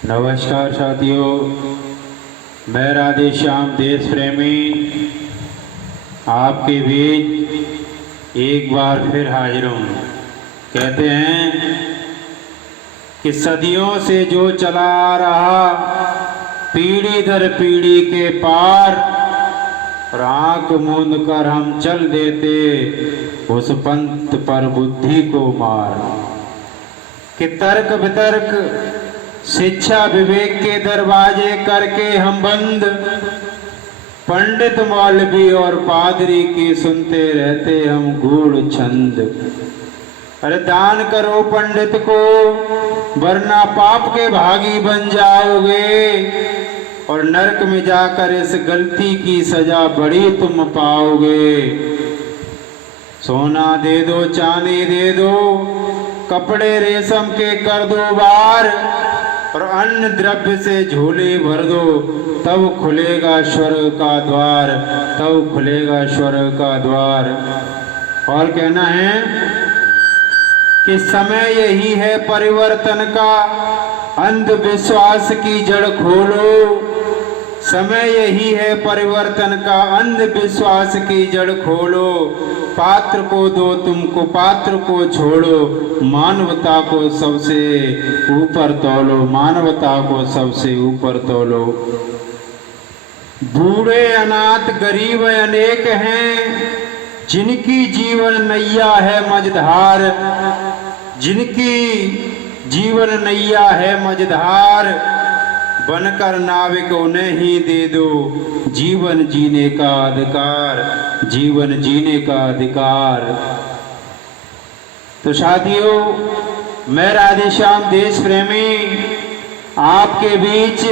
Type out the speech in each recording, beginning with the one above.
नमस्कार साथियों, मैं राधेश्याम देश प्रेमी आपके बीच एक बार फिर हाजिर हूँ। कहते हैं कि सदियों से जो चला आ रहा पीढ़ी दर पीढ़ी के पार, और आँख मूंद कर हम चल देते उस पंथ पर बुद्धि को मार। कि तर्क वितर्क शिक्षा विवेक के दरवाजे करके हम बंद, पंडित मौलवी और पादरी की सुनते रहते हम गूढ़ छंद। अरे दान करो पंडित को वरना पाप के भागी बन जाओगे, और नरक में जाकर इस गलती की सजा बड़ी तुम पाओगे। सोना दे दो चांदी दे दो, कपड़े रेशम के कर दो बार, और अन्न द्रव्य से झोले भर दो, तब खुलेगा स्वर्ग का द्वार, तब खुलेगा स्वर्ग का द्वार। और कहना है कि समय यही है परिवर्तन का, अंधविश्वास की जड़ खोलो। समय यही है परिवर्तन का, अंधविश्वास की जड़ खोलो। पात्र को दो तुमको पात्र को छोड़ो, मानवता को सबसे ऊपर तोलो, मानवता को सबसे ऊपर तोलो। बूढ़े अनाथ गरीब अनेक हैं, जिनकी जीवन नैया है मझधार, जिनकी जीवन नैया है मझधार। बनकर नाविक उन्हें ही दे दो जीवन जीने का अधिकार, जीवन जीने का अधिकार। तो साथियों, मैं राधेश्याम देश प्रेमी आपके बीच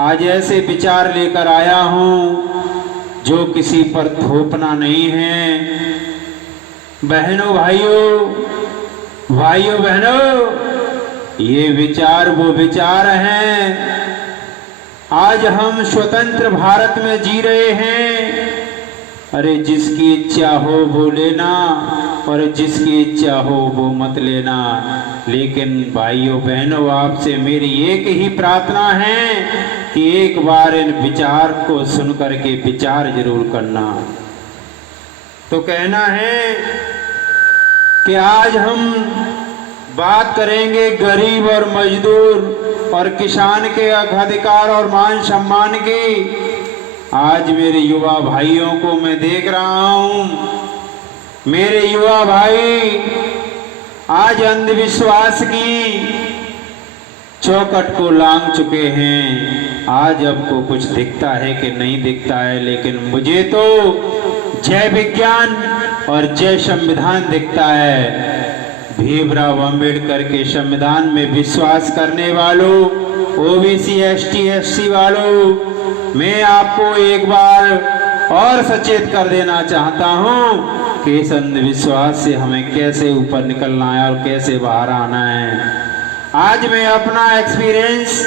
आज ऐसे विचार लेकर आया हूँ जो किसी पर थोपना नहीं है। बहनों भाइयों, भाइयों बहनों, ये विचार वो विचार हैं। आज हम स्वतंत्र भारत में जी रहे हैं। अरे जिसकी इच्छा हो वो लेना, और जिसकी इच्छा हो वो मत लेना। लेकिन भाइयों बहनों, आपसे मेरी एक ही प्रार्थना है कि एक बार इन विचार को सुन करके विचार जरूर करना। तो कहना है कि आज हम बात करेंगे गरीब और मजदूर और किसान के अधिकार और मान सम्मान की। आज मेरे युवा भाइयों को मैं देख रहा हूं, मेरे युवा भाई आज अंधविश्वास की चौखट को लांघ चुके हैं। आज आपको कुछ दिखता है कि नहीं दिखता है, लेकिन मुझे तो जय विज्ञान और जय संविधान दिखता है। भीमराव अंबेडकर के संविधान में विश्वास करने वालों, ओबीसी एसटी एससी वालों, मैं आपको एक बार और सचेत कर देना चाहता हूं कि इस अंधविश्वास से हमें कैसे ऊपर निकलना है और कैसे बाहर आना है। आज मैं अपना एक्सपीरियंस,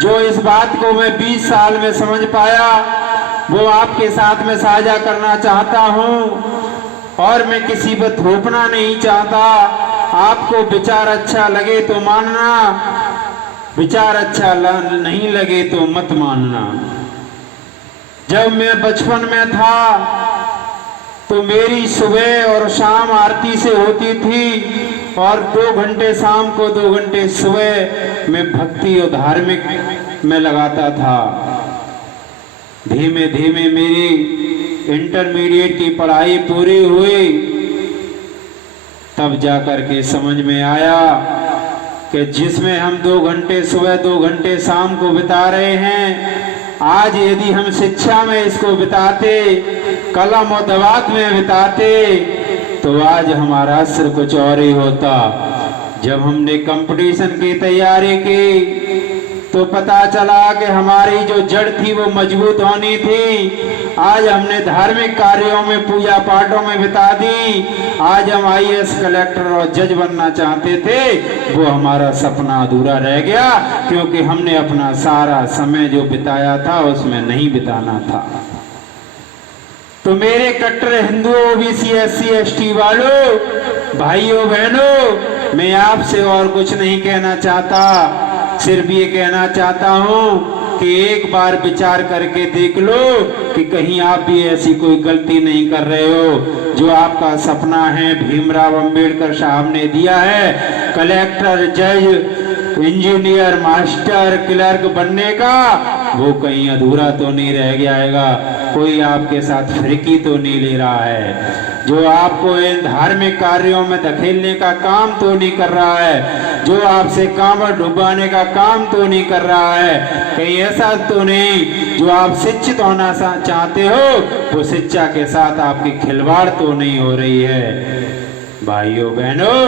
जो इस बात को मैं 20 साल में समझ पाया, वो आपके साथ में साझा करना चाहता हूं। और मैं किसी पर थोपना नहीं चाहता। आपको विचार अच्छा लगे तो मानना, विचार अच्छा नहीं लगे तो मत मानना। जब मैं बचपन में था तो मेरी सुबह और शाम आरती से होती थी, और 2 घंटे शाम को 2 घंटे सुबह में भक्ति और धार्मिक में लगाता था। धीमे धीमे मेरी इंटरमीडिएट की पढ़ाई पूरी हुई, तब जाकर के समझ में आया कि जिसमें हम 2 घंटे सुबह 2 घंटे शाम को बिता रहे हैं, आज यदि हम शिक्षा में इसको बिताते, कलम और दवात में बिताते, तो आज हमारा सिर कुछ और ही होता। जब हमने कंपटीशन की तैयारी की तो पता चला कि हमारी जो जड़ थी वो मजबूत होनी थी। आज हमने धार्मिक कार्यों में, पूजा पाठों में बिता दी। आज हम आईएएस, कलेक्टर और जज बनना चाहते थे, वो हमारा सपना अधूरा रह गया, क्योंकि हमने अपना सारा समय जो बिताया था उसमें नहीं बिताना था। तो मेरे कट्टर हिंदू, ओबीसी एससी एसटी वालों, भाइयों बहनों, मैं आपसे और कुछ नहीं कहना चाहता, सिर्फ ये कहना चाहता हूँ कि एक बार विचार करके देख लो कि कहीं आप भी ऐसी कोई गलती नहीं कर रहे हो। जो आपका सपना है भीमराव अंबेडकर साहब ने दिया है, कलेक्टर, जज, इंजीनियर, मास्टर, क्लर्क बनने का, वो कहीं अधूरा तो नहीं रह जाएगा। कोई आपके साथ फिरकी तो नहीं ले रहा है, जो आपको इन धार्मिक कार्यों में धकेलने का काम तो नहीं कर रहा है, जो आपसे कांवड़ डुबाने का काम तो नहीं कर रहा है, कहीं ऐसा तो नहीं जो आप शिक्षित होना चाहते हो वो शिक्षा के साथ आपकी खिलवाड़ तो नहीं हो रही है। भाइयों बहनों,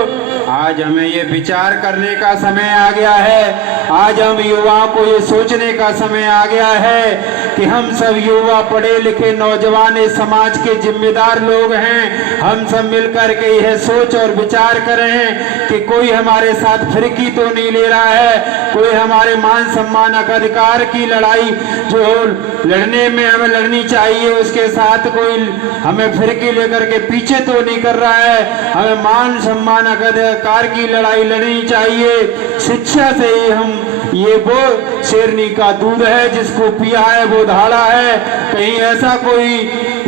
आज हमें ये विचार करने का समय आ गया है। आज हम युवाओं को ये सोचने का समय आ गया है कि हम सब युवा पढ़े लिखे नौजवान इस समाज के जिम्मेदार लोग हैं। हम सब मिलकर के यह सोच और विचार करें कि कोई हमारे साथ फिरकी तो नहीं ले रहा है, कोई हमारे मान सम्मान अधिकार की लड़ाई जो लड़ने में हमें लड़नी चाहिए उसके साथ कोई हमें फिरकी लेकर के पीछे तो नहीं कर रहा है। हमें मान सम्मान अधिकार की लड़ाई लड़नी चाहिए। शिक्षा से ही हम, ये वो शेरनी का दूध है जिसको पिया है वो धाड़ा है। कहीं ऐसा कोई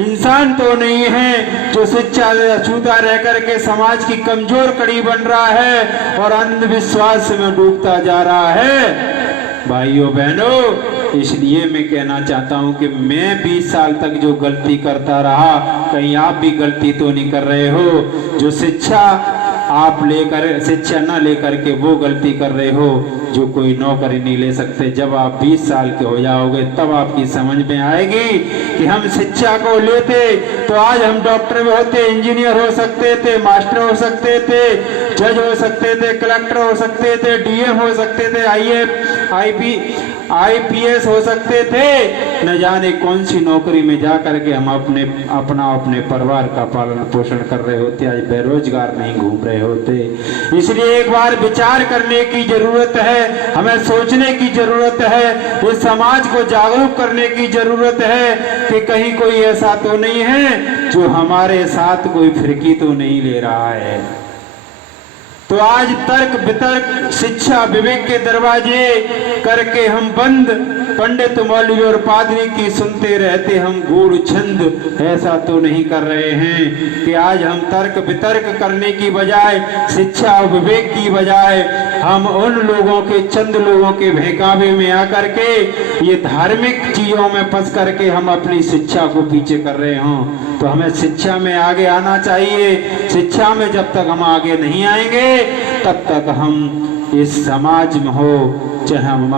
इंसान तो नहीं है जो शिक्षा से अछूता रह करके समाज की कमजोर कड़ी बन रहा है और अंधविश्वास में डूबता जा रहा है। भाइयों बहनों, इसलिए मैं कहना चाहता हूं कि मैं 20 साल तक जो गलती करता रहा, कहीं आप भी गलती तो नहीं कर रहे हो। जो शिक्षा आप शिक्षा न लेकर के वो गलती कर रहे हो जो कोई नौकरी नहीं ले सकते। जब आप 20 साल के हो जाओगे तब आपकी समझ में आएगी कि हम शिक्षा को लेते तो आज हम डॉक्टर भी होते, इंजीनियर हो सकते थे, मास्टर हो सकते थे, जज हो सकते थे, कलेक्टर हो सकते थे, डीएम हो सकते थे, आईपीएस हो सकते थे। न जाने कौन सी नौकरी में जा करके हम अपने परिवार का पालन पोषण कर रहे होते, आज बेरोजगार नहीं घूम रहे होते। इसलिए एक बार विचार करने की जरूरत है, हमें सोचने की जरूरत है, इस समाज को जागरूक करने की जरूरत है कि कहीं कोई ऐसा तो नहीं है जो हमारे साथ कोई फिरकी तो नहीं ले रहा है। तो आज तर्क वितर्क शिक्षा विवेक के दरवाजे करके हम बंद, पंडित मौलवी और पादरी की सुनते रहते हम गूढ़ छंद। ऐसा तो नहीं कर रहे हैं कि आज हम तर्क वितर्क करने की बजाय, शिक्षा और विवेक की बजाय हम उन लोगों के, चंद लोगों के बहकावे में आकर के ये धार्मिक चीजों में फंस करके हम अपनी शिक्षा को पीछे कर रहे हों। तो हमें शिक्षा में आगे आना चाहिए। शिक्षा में जब तक हम आगे नहीं आएंगे तब तक हम इस समाज में हो चाहे हम